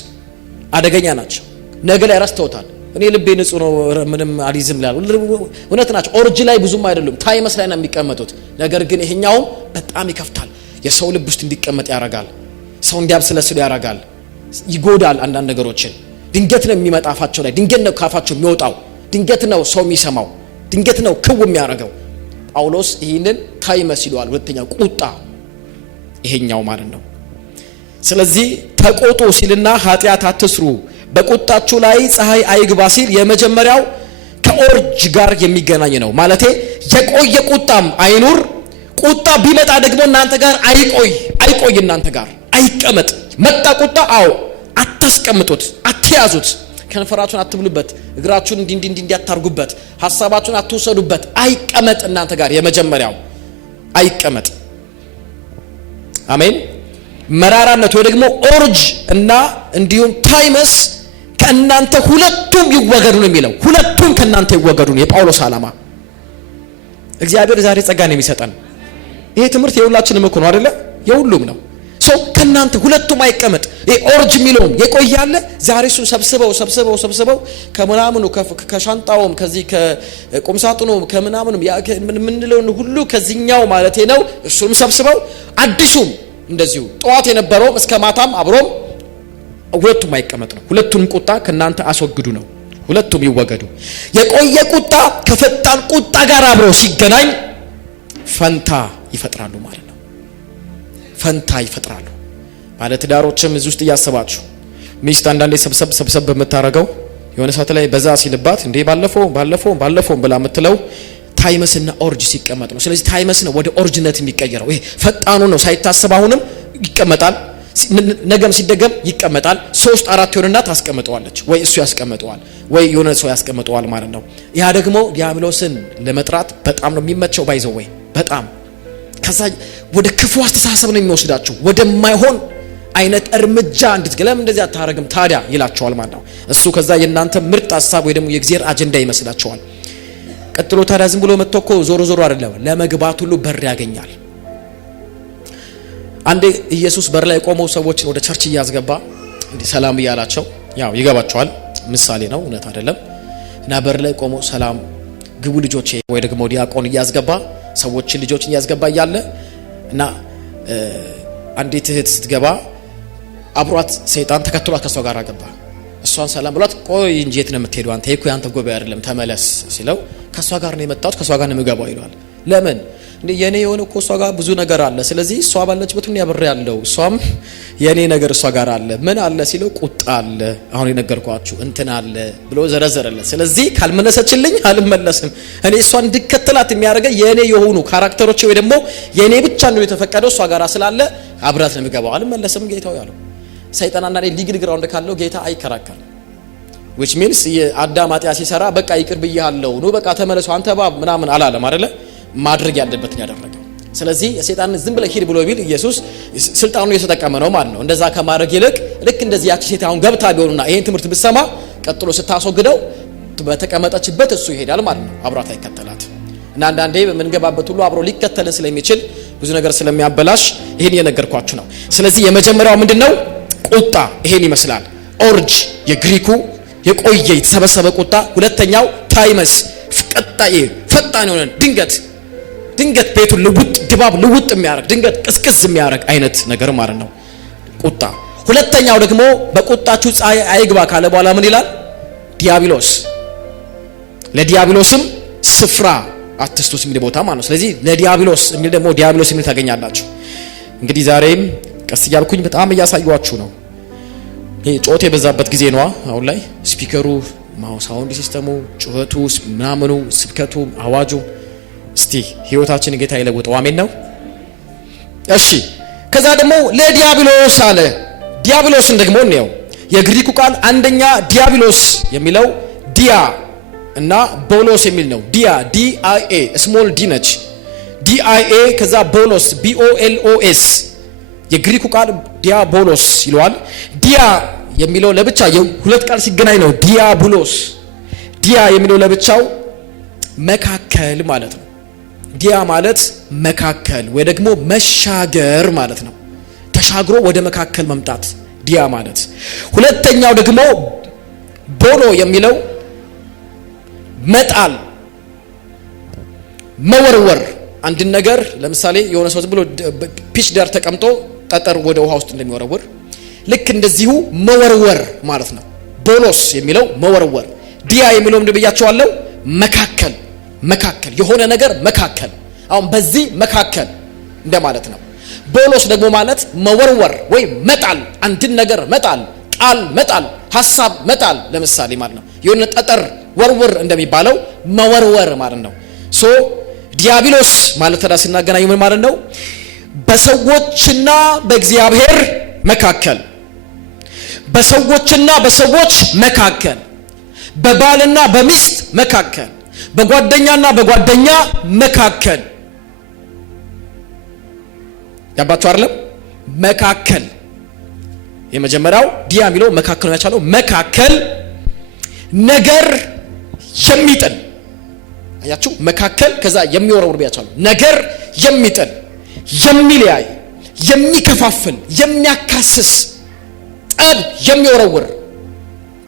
አደገኛ ናቸው። ነገ ላይ ረስተውታል። እኔ ልቤ ንጹህ ነው ምንም አልይዝም ይላሉ፣ እውነት ናቸው። ኦሪጅ ላይ ብዙም አይደሉም፣ ታይመስ ላይ ነው የሚቀመጡት። ነገር ግን ይሄኛው በጣም ይከፍታል፣ የሰው ልብ ውስጥ እንዲቀመጥ ያረጋል፣ ሰው እንዲያብሰለስሉ ያረጋል፣ ይጎዳል። አንዳንድ ነገሮችን ድንገት ነው የሚመጣ አፋቸው ላይ፣ ድንገት ነው ካፋቸው የሚወጣው፣ ድንገት ነው ሰው የሚሰማው፣ ድንገት ነው ክው የሚያረጋው። ጳውሎስ ይህንን ታይመስ ይለዋል። ሁለተኛው ቁጣ ይሄኛው ማለት ነው። ስለዚህ ተቆጡ ሲልና ኃጢአት አትስሩ፣ በቁጣችሁ ላይ ፀሐይ አይግባ ሲል የመጀመሪያው ከኦርጅ ጋር የሚገናኝ ነው። ማለቴ የቆየ ቁጣም አይኑር፣ ቁጣ ቢመጣ ደግሞ እናንተ ጋር አይቆይ እናንተ ጋር አይቀመጥ። መጣ ቁጣ፣ አዎ አታስቀምጡት፣ አትያዙት፣ ከንፈራችሁን አትብሉበት፣ እግራችሁን እንዲያታርጉበት፣ ሐሳባችሁን አትወሰዱበት። አይቀመጥ እናንተ ጋር የመጀመሪያው አይቀመጥ። አሜን። መራራነት ወይ ደግሞ ኦርጅ እና እንዲሁም ታይመስ ከእናንተ ሁለቱም ይወገዱ ነው የሚለው። ሁለቱም ከእናንተ ይወገዱ ነው የጳውሎስ ዓላማ። እግዚአብሔር ዛሬ ጸጋን የሚሰጠን ይሄ ትምህርት የሁላችንም እኮ ነው አይደለ? የሁሉም ነው። ከእናንተ ሁለቱም አይቀመጥ። ይሄ ኦርጅ የሚለውም የቆያለ ዛሬ እሱን ሰብስበው ከምናምኑ ከሻንጣውም ከዚህ ከቁምሳጥኑ ከምናምኑ ምንለው ሁሉ ከዚህኛው ማለት ነው እሱንም ሰብስበው አዲሱም እንደዚሁ ጠዋት የነበረውም እስከ ማታም አብሮም ሁለቱም አይቀመጥ ነው። ሁለቱንም ቁጣ ከናንተ አስወግዱ ነው። ሁለቱም ይወገዱ። የቆየ ቁጣ ከፈጣን ቁጣ ጋር አብሮ ሲገናኝ ፈንታ ይፈጥራሉ ማለት ነው። ፈንታ ይፈጥራሉ። ባለትዳሮችም እዚህ ውስጥ እያሰባችሁ ሚስት አንዳንዴ ሰብሰብ በመታረገው የሆነ ሰዓት ላይ በዛ ሲልባት እንዴ ባለፈው ብላ የምትለው ታይመስና ኦርጅ ሲቀመጥ ነው። ስለዚህ ታይመስ ነው ወደ ኦርጅነት የሚቀየረው። ይሄ ፈጣኑ ነው፣ ሳይታሰብ አሁንም ይቀመጣል፣ ነገም ሲደገም ይቀመጣል። 3-4 ይሆንና ታስቀምጠዋለች፣ ወይ እሱ ያስቀምጠዋል፣ ወይ የሆነ ሰው ያስቀምጠዋል ማለት ነው። ያ ደግሞ ዲያብሎስን ለመጥራት በጣም ነው የሚመቸው። ባይዘው ወይ በጣም ከዛ ወደ ክፉ አስተሳሰብ ነው የሚወስዳችሁ፣ ወደማይሆን አይነት እርምጃ እንድትገለም እንደዚህ አታረግም ታዲያ ይላቸዋል ማለት ነው። እሱ ከዛ የእናንተ ምርጥ ሐሳብ ወይ ደግሞ የእግዚአብሔር አጀንዳ ይመስላቸዋል። ቀጥሎ ታዲያ ዝም ብሎ መጥቶ ዞሮ አይደለም ለመግባት ሁሉ በር ያገኛል። አንዴ ኢየሱስ በር ላይ ቆመው ሰዎችን ወደ ቸርች እያስገባ እንዲህ ሰላም እያላቸው፣ ያው ይገባቸዋል፣ ምሳሌ ነው እውነት አይደለም። እና በር ላይ ቆመው ሰላም ግቡ ልጆቼ፣ ወይ ደግሞ ዲያቆን እያስገባ ሰዎችን ልጆችን እያስገባ እያለ እና አንዲት እህት ስትገባ አብሯት ሰይጣን ተከትሏት ከሷ ጋር ገባ። እሷን ሰላም ብሏት ቆይ እንጂ የት ነው የምትሄደው አንተ? እኮ ያንተ ጎበያ አይደለም ተመለስ ሲለው ከሷ ጋር ነው የመጣሁት ከሷ ጋር ነው የምገባው ይላል። ለምን እንዴ? የኔ የሆነ እኮ እሷ ጋር ብዙ ነገር አለ። ስለዚህ እሷ ባለችበት ነው ያብሬ ያለው፣ እሷም የኔ ነገር እሷ ጋር አለ። ምን አለ ሲለው ቁጣ አለ፣ አሁን የነገርኳችሁ እንትን አለ ብሎ ዘረዘረለት። ስለዚህ ካልመለሰችልኝ አልመለስም። እኔ እሷን እንድከተላት የሚያደርገኝ የኔ የሆኑ ካራክተሮች ወይ ደግሞ የኔ ብቻ ነው የተፈቀደው እሷ ጋር ስላለ አብራት ነው የምገባው፣ አልመለስም ጌታው ያለው። ሰይጣን አንዳንዴ ሊግል ግራውንድ ካለው ጌታ አይከራከርም። which means የአዳም ኃጢአት ሲሰራ በቃ ይቅር ብያለሁ ነው በቃ ተመለሱ አንተ ባብ ምናምን አላለም አይደለ? ማድረግ ያለበትን ያደረገው። ስለዚህ የሰይጣን ዝም ብለ ሂድ ብሎ ቢል ኢየሱስ ስልጣኑን እየተጠቀመ ነው ማለት ነው። እንደዛ ከማድረግ ይልቅ ልክ እንደዚህ ያቺ ሴት አሁን ገብታ ቢሆንና ይሄን ትምህርት ብትሰማ ቀጥሎ ስታስወግደው በተቀመጠችበት እሱ ይሄዳል ማለት ነው። አብራት አይከተላት። እና አንዳንዴ በመንገባበት ሁሉ አብሮ ሊከተልን ስለሚችል ብዙ ነገር ስለሚያበላሽ ይሄን እየነገርኳችሁ ነው። ስለዚህ የመጀመሪያው ምንድነው? ቁጣ ይሄን ይመስላል። ኦርጅ የግሪኩ የቆየ የተሰበሰበ ቁጣ። ሁለተኛው ታይመስ ቀጣይ ፈጣን የሆነ ድንገት ቤቱን ልውጥ ድባብ ልውጥ የሚያደርግ ድንገት ቅስቅስ የሚያደርግ አይነት ነገር ማለት ነው ቁጣ። ሁለተኛው ደግሞ በቁጣችሁ ፀሐይ አይግባ ካለ በኋላ ምን ይላል? ዲያብሎስ ለዲያብሎስም ስፍራ አትስጡት የሚል ቦታ ማለት ነው። ስለዚህ ለዲያብሎስ የሚል ደግሞ ዲያብሎስ የሚል ታገኛላችሁ። እንግዲህ ዛሬም ቀስ እያልኩኝ በጣም እያሳዩዋችሁ ነው። ይሄ ጮት የበዛበት ጊዜ ነው አሁን ላይ ስፒከሩ፣ ሳውንድ ሲስተሙ፣ ጩኸቱ፣ ምናምኑ፣ ስብከቱ፣ አዋጁ። እስቲ ህይወታችንን ጌታ ይለውጠው። አሜን ነው። እሺ ከዛ ደግሞ ለዲያብሎስ አለ። ዲያብሎስን ደግሞ ነው የግሪኩ ቃል አንደኛ ዲያብሎስ የሚለው ዲያ እና ቦሎስ የሚል ነው። ዲያ ዲአይኤ ስሞል ዲ ነች። ዲአይኤ ከዛ ቦሎስ BOLOS የግሪኩ ቃል ዲያቦሎስ ይለዋል። ዲያ የሚለው ለብቻ የሁለት ቃል ሲገናኝ ነው ዲያብሎስ። ዲያ የሚለው ለብቻው መካከል ማለት ነው። ዲያ ማለት መካከል ወይ ደግሞ መሻገር ማለት ነው። ተሻግሮ ወደ መካከል መምጣት ዲያ ማለት። ሁለተኛው ደግሞ ቦሎ የሚለው መጣል፣ መወርወር። አንድን ነገር ለምሳሌ የሆነ ሰው ዝም ብሎ ፒች ዳር ተቀምጦ ጠጠር ወደ ውሃ ውስጥ እንደሚወረውር ልክ እንደዚሁ መወርወር ማለት ነው። ቦሎስ የሚለው መወርወር። ዲያ የሚለው እንደብያቸዋለሁ መካከል የሆነ ነገር መካከል፣ አሁን በዚህ መካከል እንደማለት ነው። ቦሎስ ደግሞ ማለት መወርወር ወይ መጣል፣ አንድን ነገር መጣል፣ ቃል መጣል፣ ሐሳብ መጣል ለምሳሌ ማለት ነው። የሆነ ጠጠር ወርውር እንደሚባለው መወርወር ማለት ነው። ሶ ዲያብሎስ ማለት ተዳ ሲናገናኝ ምን ማለት ነው? በሰዎችና በእግዚአብሔር መካከል፣ በሰዎችና በሰዎች መካከል፣ በባልና በሚስት መካከል፣ በጓደኛና በጓደኛ መካከል ያባችሁ አይደለም መካከል። የመጀመሪያው ዲያ የሚለው መካከል ነው ያቻለው መካከል ነገር የሚጥል አያችሁ፣ መካከል ከዛ የሚወረውር ቢያቻለው ነገር የሚጥል የሚለያይ የሚከፋፍል የሚያካስስ ጠብ የሚወረውር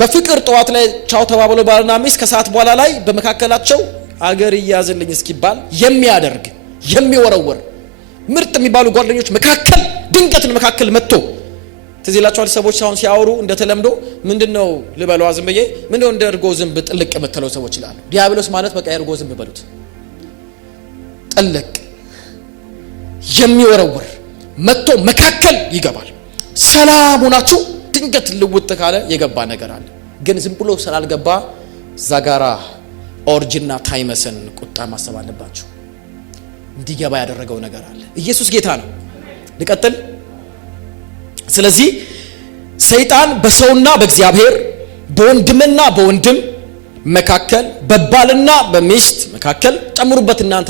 በፍቅር ጠዋት ላይ ቻው ተባብለው ባልና ሚስት ከሰዓት በኋላ ላይ በመካከላቸው አገር ይያዝልኝ እስኪባል የሚያደርግ የሚወረውር ምርጥ የሚባሉ ጓደኞች መካከል ድንገትን መካከል መጥቶ ትዝ ይላችኋል። ሰዎች አሁን ሲያወሩ እንደተለምዶ ምንድነው ልበለው ዝም ብዬ ምንድነው እንደ እርጎ ዝንብ ጥልቅ የምትለው ሰዎች ይላሉ። ዲያብሎስ ማለት በቃ እርጎ ዝንብ በሉት፣ ጥልቅ የሚወረውር መጥቶ መካከል ይገባል። ሰላም ሆናችሁ ድንገት ልውጥ ካለ የገባ ነገር አለ። ግን ዝም ብሎ ስላልገባ ዛጋራ ኦርጅና ታይመስን ቁጣ ማሰብ አለባችሁ። እንዲገባ ያደረገው ነገር አለ። ኢየሱስ ጌታ ነው። ልቀጥል። ስለዚህ ሰይጣን በሰውና በእግዚአብሔር በወንድምና በወንድም መካከል በባልና በሚስት መካከል ጨምሩበት እናንተ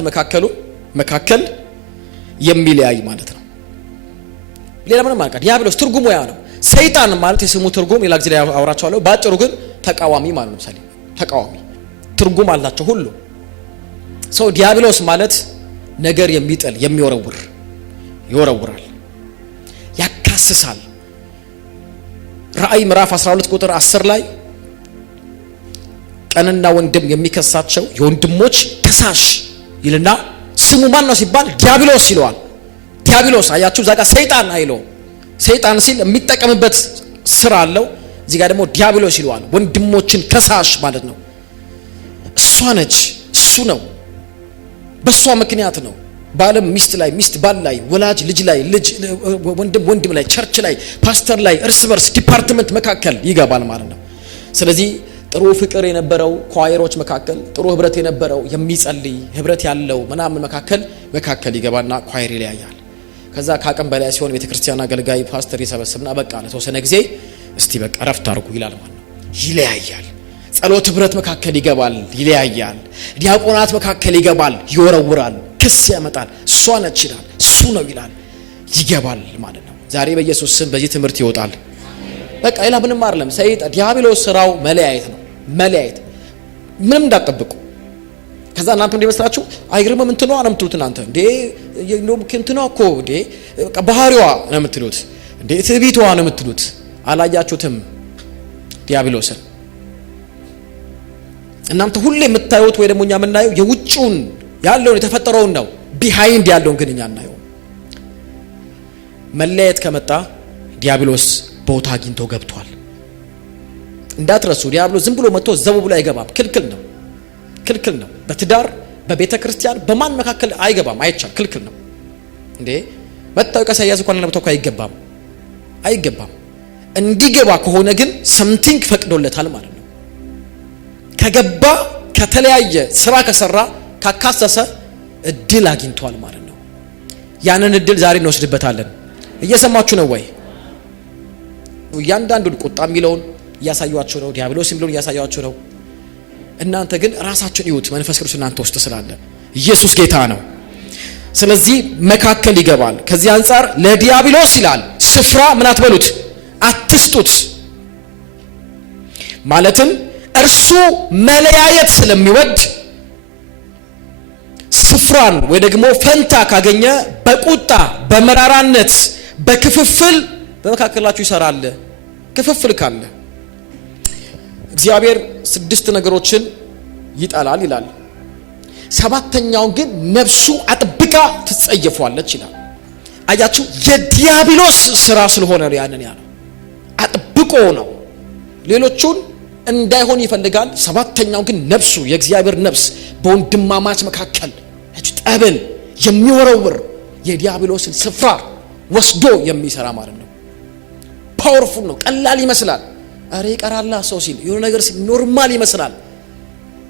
መካከል የሚለያይ ማለት ነው። ሌላ ምንም ማለት ዲያብሎስ ትርጉሙ ያ ነው። ሰይጣን ማለት የስሙ ትርጉም ሌላ ጊዜ አወራቸዋለሁ። ባጭሩ ግን ተቃዋሚ ማለት ነው። ለምሳሌ ተቃዋሚ ትርጉም አላቸው ሁሉ። ሰው ዲያብሎስ ማለት ነገር የሚጥል የሚወረውር፣ ይወረውራል፣ ያካስሳል። ራእይ ምዕራፍ 12 ቁጥር 10 ላይ ቀንና ወንድም የሚከሳቸው የወንድሞች ከሳሽ ይልና ስሙ ማን ነው ሲባል ዲያብሎስ ይለዋል። ዲያብሎስ አያችሁ፣ እዛ ጋር ሰይጣን አይለው። ሰይጣን ሲል የሚጠቀምበት ስራ አለው። እዚህ ጋር ደግሞ ዲያብሎስ ይለዋል። ወንድሞችን ከሳሽ ማለት ነው። እሷ ነች፣ እሱ ነው። በሷ ምክንያት ነው ባለም ሚስት ላይ፣ ሚስት ባል ላይ፣ ወላጅ ልጅ ላይ፣ ልጅ ወንድም ላይ፣ ቸርች ላይ፣ ፓስተር ላይ፣ እርስ በርስ ዲፓርትመንት መካከል ይገባል ማለት ነው። ስለዚህ ጥሩ ፍቅር የነበረው ኳየሮች መካከል፣ ጥሩ ህብረት የነበረው የሚጸልይ ህብረት ያለው ምናምን መካከል ይገባና ኳየር ይለያያል። ከዛ ካቀም በላይ ሲሆን ቤተክርስቲያን አገልጋይ ፓስተር ይሰበስብና በቃ ለተወሰነ ጊዜ እስቲ በቃ ረፍት አድርጉ ይላል ማለት ነው። ይለያያል። ጸሎት ህብረት መካከል ይገባል፣ ይለያያል። ዲያቆናት መካከል ይገባል፣ ይወረውራል፣ ክስ ያመጣል። እሷ ነች ይላል፣ እሱ ነው ይላል፣ ይገባል ማለት ነው። ዛሬ በኢየሱስ ስም በዚህ ትምህርት ይወጣል። በቃ ሌላ ምንም አይደለም። ሰይጣን ዲያብሎስ ስራው መለያየት ነው። መለያየት ምንም እንዳትጠብቁ። ከዛ እናንተ እንደመስላችሁ አይግርምም እንትኗ ነው የምትሉት እናንተ እንዴ እንደውም እንትኗ እኮ እንዴ ባህሪዋ ነው የምትሉት እንዴ ትዕቢቷ ነው የምትሉት። አላያችሁትም ዲያብሎስን? እናንተ ሁሌ የምታዩት ወይ ደግሞ እኛ የምናየው የውጭውን ያለውን የተፈጠረውን ነው። ቢሃይንድ ያለውን ግን እኛ እናየው። መለየት ከመጣ ዲያብሎስ ቦታ አግኝቶ ገብቷል። እንዳትረሱ ዲያብሎስ ዝም ብሎ መጥቶ ዘው ብሎ አይገባም። ክልክል ነው፣ ክልክል ነው። በትዳር በቤተ ክርስቲያን በማን መካከል አይገባም፣ አይቻል፣ ክልክል ነው። እንዴ መታወቂያ ሳይያዝ እንኳን ለመተው አይገባም፣ አይገባም። እንዲገባ ከሆነ ግን ሰምቲንግ ፈቅዶለታል ማለት ነው። ከገባ ከተለያየ ስራ ከሰራ ካካሰሰ እድል አግኝቷል ማለት ነው። ያንን እድል ዛሬ እንወስድበታለን። እየሰማችሁ ነው ወይ? እያንዳንዱን ቁጣ የሚለውን እያሳያችሁ ነው፣ ዲያብሎስ የሚለውን እያሳያችሁ ነው። እናንተ ግን ራሳችሁን ይዩት። መንፈስ ቅዱስ እናንተ ውስጥ ስላለ ኢየሱስ ጌታ ነው። ስለዚህ መካከል ይገባል። ከዚህ አንፃር ለዲያብሎስ ይላል ስፍራ ምን አትበሉት፣ አትስጡት። ማለትም እርሱ መለያየት ስለሚወድ ስፍራን ወይ ደግሞ ፈንታ ካገኘ በቁጣ በመራራነት በክፍፍል በመካከላችሁ ይሰራል። ክፍፍል ካለ እግዚአብሔር 6 ነገሮችን ይጠላል ይላል። 7ኛውን ግን ነፍሱ አጥብቃ ትጸየፏለች ይላል። አያችሁ የዲያብሎስ ስራ ስለሆነ ነው ያንን ያለው። አጥብቆ ነው ሌሎቹን እንዳይሆን ይፈልጋል። 7ኛው ግን ነፍሱ የእግዚአብሔር ነፍስ በወንድማማች መካከል ጠብን የሚወረውር የዲያብሎስን ስፍራ ወስዶ የሚሰራ ማለት ነው። ፓወርፉል ነው። ቀላል ይመስላል። አሬ ይቀራላ ሰው ሲል የሆነ ነገር ሲል ኖርማል ይመስላል።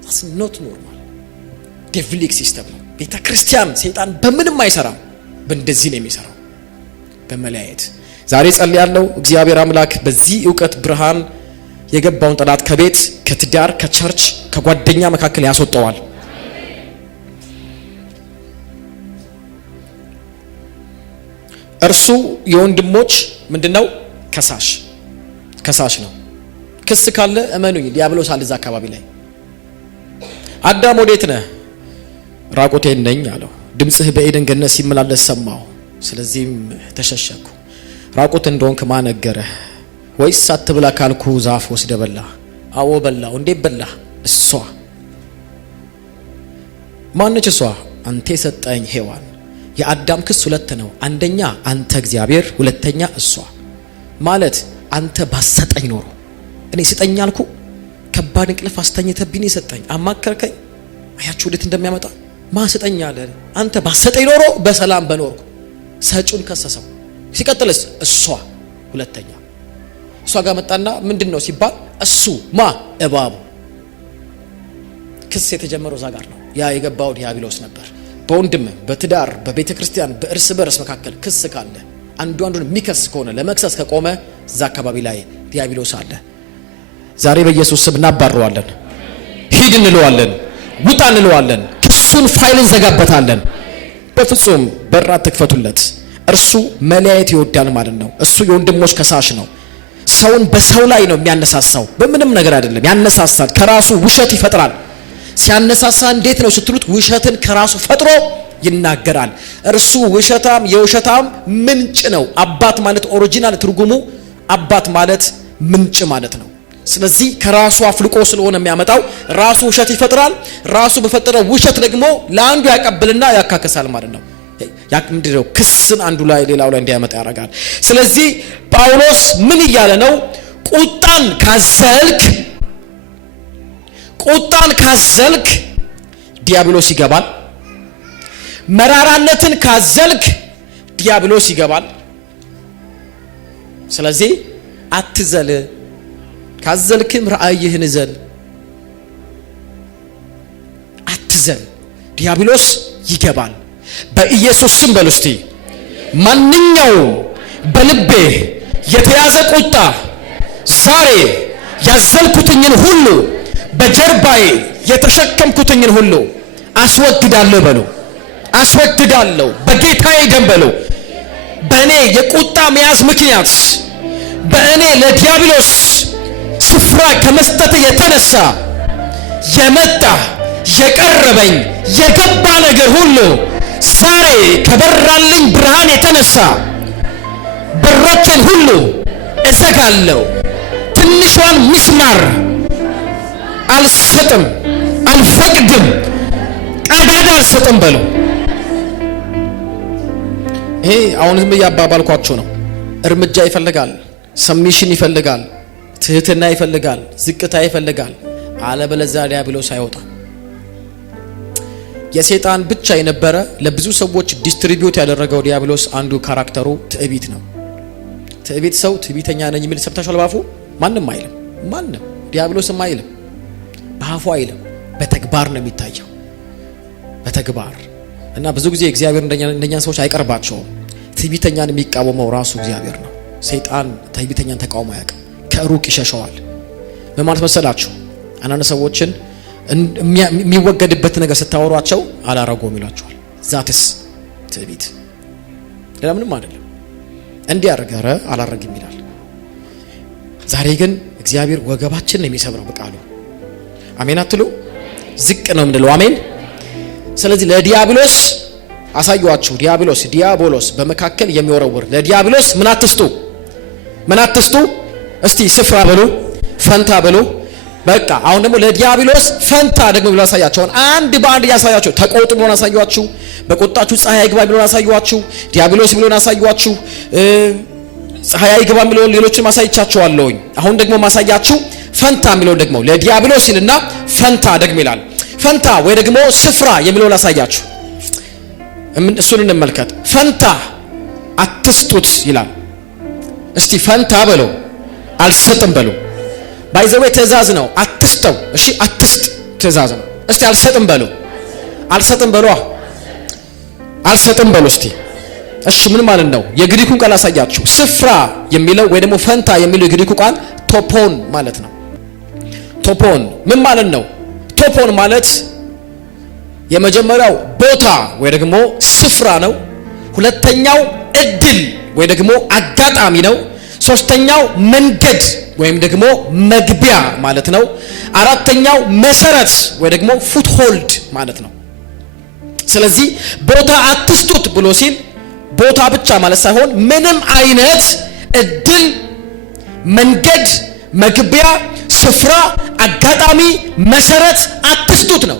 that's not normal ዴቪሊክ ሲስተም ነው። ቤተ ክርስቲያን ሰይጣን በምንም አይሰራም። በእንደዚህ ነው የሚሰራው፣ በመለያየት። ዛሬ ጸልያለሁ እግዚአብሔር አምላክ በዚህ ዕውቀት ብርሃን የገባውን ጠላት ከቤት ከትዳር ከቸርች ከጓደኛ መካከል ያስወጣዋል። እርሱ የወንድሞች ምንድነው? ከሳሽ ነው። ክስ ካለ እመኑኝ ዲያብሎስ አለ እዛ አካባቢ ላይ። አዳም ወዴት ነህ? ራቁቴን ነኝ አለው። ድምጽህ በኤደን ገነት ሲመላለስ ሰማሁ፣ ስለዚህም ተሸሸኩ። ራቁት እንደሆንክ ማን ነገረህ? ወይስ አትብላ ካልኩ ዛፍ ወስደህ በላህ? አዎ በላሁ። እንዴት በላህ? እሷ ማነች? እሷ አንተ የሰጠኝ ሔዋን። የአዳም ክስ 2 ነው። አንደኛ አንተ እግዚአብሔር፣ ሁለተኛ እሷ። ማለት አንተ ባሰጠኝ ኖሮ እኔ ስጠኝ አልኩ። ከባድ እንቅልፍ አስተኝተብኝ ሰጠኝ፣ አማከርከኝ። አያችሁ ወዴት እንደሚያመጣ። ማን ስጠኝ አለ? አንተ ባሰጠኝ ኖሮ በሰላም በኖርኩ። ሰጩን ከሰሰው። ሲቀጥልስ እሷ ሁለተኛ እሷ ጋር መጣና ምንድነው ሲባል እሱ እባቡ። ክስ የተጀመረው እዛ ጋር ነው። ያ የገባው ዲያብሎስ ነበር። በወንድም በትዳር በቤተ ክርስቲያን በእርስ በርስ መካከል ክስ ካለ አንዱ አንዱን የሚከስ ከሆነ ለመክሰስ ከቆመ እዛ አካባቢ ላይ ዲያብሎስ አለ። ዛሬ በኢየሱስ ስም እናባረዋለን። ሂድ እንለዋለን፣ ውጣ እንለዋለን። ክሱን ፋይል እንዘጋበታለን። በፍጹም በራ ትክፈቱለት። እርሱ መለያየት ይወዳል ማለት ነው። እሱ የወንድሞች ከሳሽ ነው። ሰውን በሰው ላይ ነው የሚያነሳሳው፣ በምንም ነገር አይደለም። ያነሳሳል፣ ከራሱ ውሸት ይፈጥራል። ሲያነሳሳ እንዴት ነው ስትሉት ውሸትን ከራሱ ፈጥሮ ይናገራል። እርሱ ውሸታም የውሸታም ምንጭ ነው። አባት ማለት ኦሪጂናል ትርጉሙ አባት ማለት ምንጭ ማለት ነው። ስለዚህ ከራሱ አፍልቆ ስለሆነ የሚያመጣው ራሱ ውሸት ይፈጥራል። ራሱ በፈጠረው ውሸት ደግሞ ለአንዱ ያቀብልና ያካከሳል ማለት ነው። ምንድነው? ክስን አንዱ ላይ ሌላው ላይ እንዲያመጣ ያደርጋል። ስለዚህ ጳውሎስ ምን እያለ ነው? ቁጣን ካዘልክ ዲያብሎስ ይገባል። መራራነትን ካዘልክ ዲያብሎስ ይገባል። ስለዚህ አትዘል። ካዘልክም ራእይህን ዘል። አትዘል፣ ዲያብሎስ ይገባል። በኢየሱስ ስም በሉ እስቲ። ማንኛውም በልቤ የተያዘ ቁጣ ዛሬ ያዘልኩትኝን ሁሉ በጀርባዬ የተሸከምኩትኝን ሁሉ አስወግዳለሁ በሉ። አስወግዳለሁ በጌታዬ ደም በሉ። በእኔ የቁጣ መያዝ ምክንያት በእኔ ለዲያብሎስ ስፍራ ከመስጠት የተነሳ የመጣ የቀረበኝ የገባ ነገር ሁሉ ዛሬ ከበራልኝ ብርሃን የተነሳ በሮችን ሁሉ እዘጋለሁ። ትንሿን ሚስማር አልሰጥም፣ አልፈቅድም፣ ቀዳዳ አልሰጥም በሉ። ይሄ አሁን ዝም እያባባልኳችሁ ነው። እርምጃ ይፈልጋል፣ ሰሚሽን ይፈልጋል፣ ትህትና ይፈልጋል፣ ዝቅታ ይፈልጋል። አለበለዚያ ዲያብሎስ አይወጣ። የሰይጣን ብቻ የነበረ ለብዙ ሰዎች ዲስትሪቢዩት ያደረገው ዲያብሎስ አንዱ ካራክተሩ ትዕቢት ነው። ትዕቢት ሰው ትዕቢተኛ ነኝ የሚል ሰብታችኋል። ባፉ ማንም አይልም፣ ማንም ዲያብሎስም አይልም፣ በአፉ አይልም፣ በተግባር ነው የሚታየው፣ በተግባር እና ብዙ ጊዜ እግዚአብሔር እንደኛን ሰዎች አይቀርባቸውም። ትዕቢተኛን የሚቃወመው ራሱ እግዚአብሔር ነው። ሰይጣን ትዕቢተኛን ተቃውሞ አያውቅም፣ ከሩቅ ይሸሸዋል። በማለት መሰላችሁ አንዳንድ ሰዎችን የሚወገድበት ነገር ስታወሯቸው አላረጎም ይሏቸዋል። ዛትስ ትዕቢት፣ ሌላ ምንም አይደለም። እንዲህ አረገረ አላረግም ይላል። ዛሬ ግን እግዚአብሔር ወገባችን ነው የሚሰብረው በቃሉ። አሜን አትሉ? ዝቅ ነው የምንለው። አሜን። ስለዚህ ለዲያብሎስ አሳዩአችሁ። ዲያቦሎስ በመካከል የሚወረውር ለዲያብሎስ ምን አትስጡ፣ ምን አትስጡ። እስቲ ስፍራ በሉ፣ ፈንታ በሉ። በቃ አሁን ደግሞ ለዲያብሎስ ፈንታ ደግሞ ብሎ አሳያችሁ። አንድ በአንድ ያሳያችሁ። ተቆጡ ብሎ አሳያችሁ። በቁጣችሁ ፀሐይ አይግባ ብሎ አሳያችሁ። ዲያብሎስ ብሎ አሳያችሁ። ፀሐይ አይግባ ብሎ ሌሎችን ማሳይቻችኋለሁኝ። አሁን ደግሞ ማሳያችሁ ፈንታ የሚለው ደግሞ ለዲያብሎስ ይልና ፈንታ ደግሞ ይላል። ፈንታ ወይ ደግሞ ስፍራ የሚለውን አሳያችሁ። እሱን እንመልከት። ፈንታ አትስጡት ይላል። እስቲ ፈንታ በሉ፣ አልሰጥም በሉ። ባይዘዌ ትእዛዝ ነው። አትስጠው። እሺ አትስጥ ትእዛዝ ነው። እስቲ አልሰጥም በሉ፣ አልሰጥም በሉ፣ አልሰጥም በሉ። እስቲ እሺ ምን ማለት ነው? የግሪኩን ቃል አሳያችሁ። ስፍራ የሚለው ወይ ደግሞ ፈንታ የሚለው የግሪኩ ቃል ቶፖን ማለት ነው። ቶፖን ምን ማለት ነው? ቶፖን ማለት የመጀመሪያው ቦታ ወይ ደግሞ ስፍራ ነው። ሁለተኛው እድል ወይ ደግሞ አጋጣሚ ነው። ሶስተኛው መንገድ ወይም ደግሞ መግቢያ ማለት ነው። አራተኛው መሰረት ወይ ደግሞ ፉትሆልድ ማለት ነው። ስለዚህ ቦታ አትስጡት ብሎ ሲል ቦታ ብቻ ማለት ሳይሆን ምንም አይነት እድል፣ መንገድ፣ መግቢያ፣ ስፍራ፣ አጋጣሚ፣ መሰረት አትስጡት ነው።